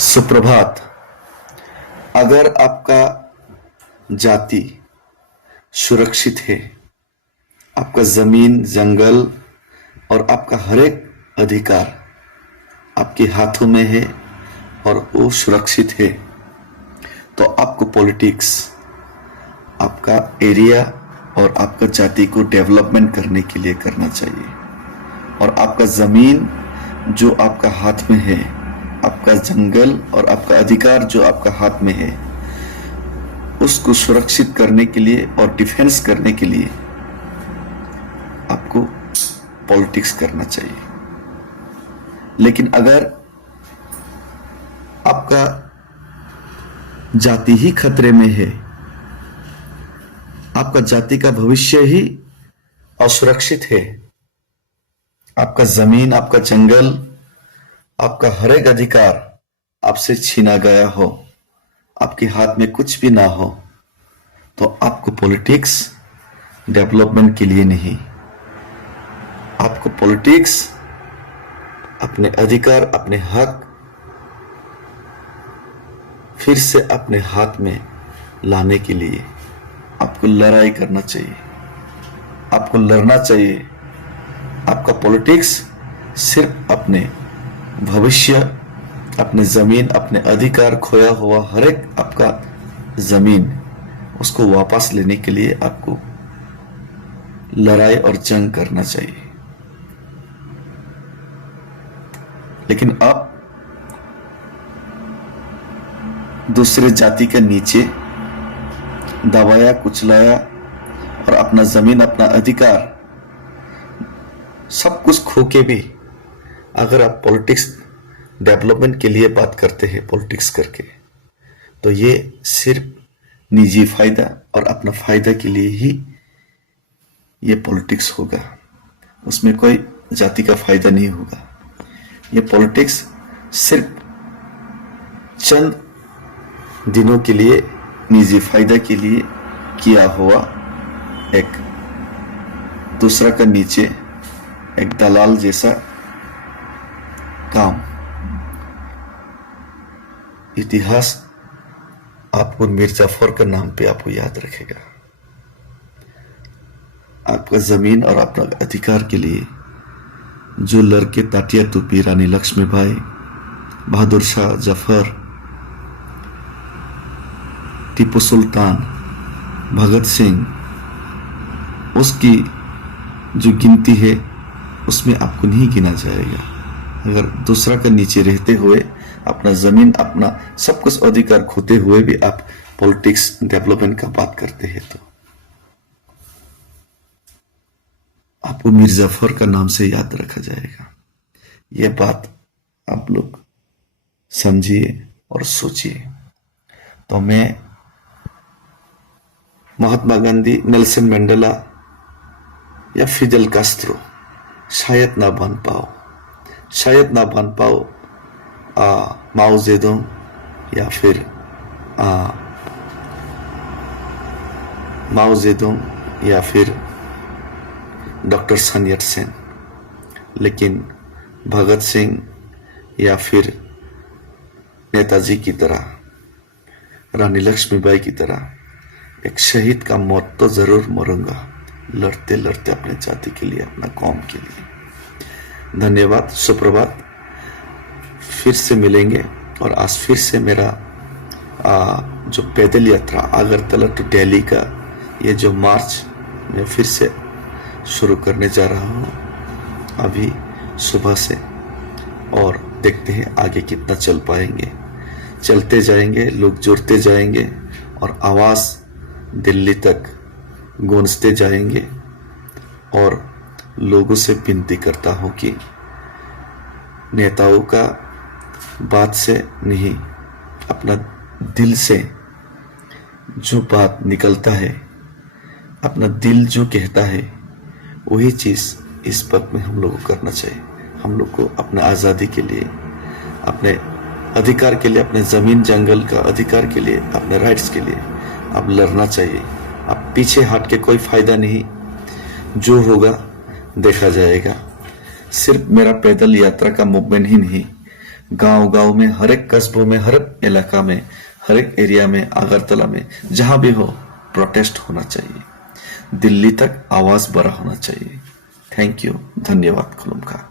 सुप्रभात। अगर आपका जाति सुरक्षित है, आपका जमीन, जंगल और आपका हर एक अधिकार आपके हाथों में है और वो सुरक्षित है, तो आपको पॉलिटिक्स आपका एरिया और आपका जाति को डेवलपमेंट करने के लिए करना चाहिए। और आपका जमीन जो आपका हाथ में है, आपका जंगल और आपका अधिकार जो आपका हाथ में है, उसको सुरक्षित करने के लिए और डिफेंस करने के लिए आपको पॉलिटिक्स करना चाहिए। लेकिन अगर आपका जाति ही खतरे में है, आपका जाति का भविष्य ही असुरक्षित है, आपका जमीन, आपका जंगल, आपका हर एक अधिकार आपसे छीना गया हो, आपके हाथ में कुछ भी ना हो, तो आपको पॉलिटिक्स डेवलपमेंट के लिए नहीं, आपको पॉलिटिक्स अपने अधिकार, अपने हक फिर से अपने हाथ में लाने के लिए आपको लड़ाई करना चाहिए, आपको लड़ना चाहिए। आपका पॉलिटिक्स सिर्फ अपने भविष्य, अपने जमीन, अपने अधिकार, खोया हुआ हर एक आपका जमीन, उसको वापस लेने के लिए आपको लड़ाई और जंग करना चाहिए। लेकिन आप दूसरे जाति के नीचे दबाया, कुचलाया और अपना जमीन, अपना अधिकार सब कुछ खो के भी अगर आप पॉलिटिक्स डेवलपमेंट के लिए बात करते हैं पॉलिटिक्स करके, तो ये सिर्फ निजी फायदा और अपना फायदा के लिए ही ये पॉलिटिक्स होगा, उसमें कोई जाति का फायदा नहीं होगा। ये पॉलिटिक्स सिर्फ चंद दिनों के लिए निजी फायदा के लिए किया हुआ एक दूसरा का नीचे एक दलाल जैसा काम। इतिहास आपको मीर जाफर का नाम पे आपको याद रखेगा। आपका जमीन और अपना अधिकार के लिए जो लड़के ताटिया टोपी, रानी लक्ष्मीबाई, बहादुर शाह जफर, टीपू सुल्तान, भगत सिंह, उसकी जो गिनती है उसमें आपको नहीं गिना जाएगा। अगर दूसरा का नीचे रहते हुए अपना जमीन, अपना सब कुछ अधिकार खोते हुए भी आप पॉलिटिक्स डेवलपमेंट का बात करते हैं, तो आपको मीर जाफर का नाम से याद रखा जाएगा। यह बात आप लोग समझिए और सोचिए। तो मैं महात्मा गांधी, नेल्सन मंडेला या फिडेल कास्ट्रो शायद ना बन पाओ, शायद ना बन पाओ माओ जेडोंग या फिर माओ जेडोंग या फिर डॉक्टर सन यट सेन, लेकिन भगत सिंह या फिर नेताजी की तरह, रानी लक्ष्मीबाई की तरह एक शहीद का मौत तो जरूर मरूंगा, लड़ते लड़ते अपने जाति के लिए, अपना कौम के लिए। धन्यवाद, सुप्रभात। फिर से मिलेंगे। और आज फिर से मेरा जो पैदल यात्रा अगरतला टू दिल्ली का ये जो मार्च मैं फिर से शुरू करने जा रहा हूँ अभी सुबह से, और देखते हैं आगे कितना चल पाएंगे। चलते जाएंगे, लोग जुड़ते जाएंगे और आवाज़ दिल्ली तक गूंजते जाएंगे। और लोगों से विनती करता हूँ कि नेताओं का बात से नहीं, अपना दिल से जो बात निकलता है, अपना दिल जो कहता है, वही चीज़ इस वक्त में हम लोग को करना चाहिए। हम लोग को अपने आज़ादी के लिए, अपने अधिकार के लिए, अपने ज़मीन जंगल का अधिकार के लिए, अपने राइट्स के लिए अब लड़ना चाहिए। अब पीछे हट के कोई फायदा नहीं, जो होगा देखा जाएगा। सिर्फ मेरा पैदल यात्रा का मूवमेंट ही नहीं, गांव-गांव में, हर एक कस्बों में, हर एक इलाका में, हर एक एरिया में, अगरतला में, जहां भी हो प्रोटेस्ट होना चाहिए। दिल्ली तक आवाज बड़ा होना चाहिए। थैंक यू, धन्यवाद खुलुमखा।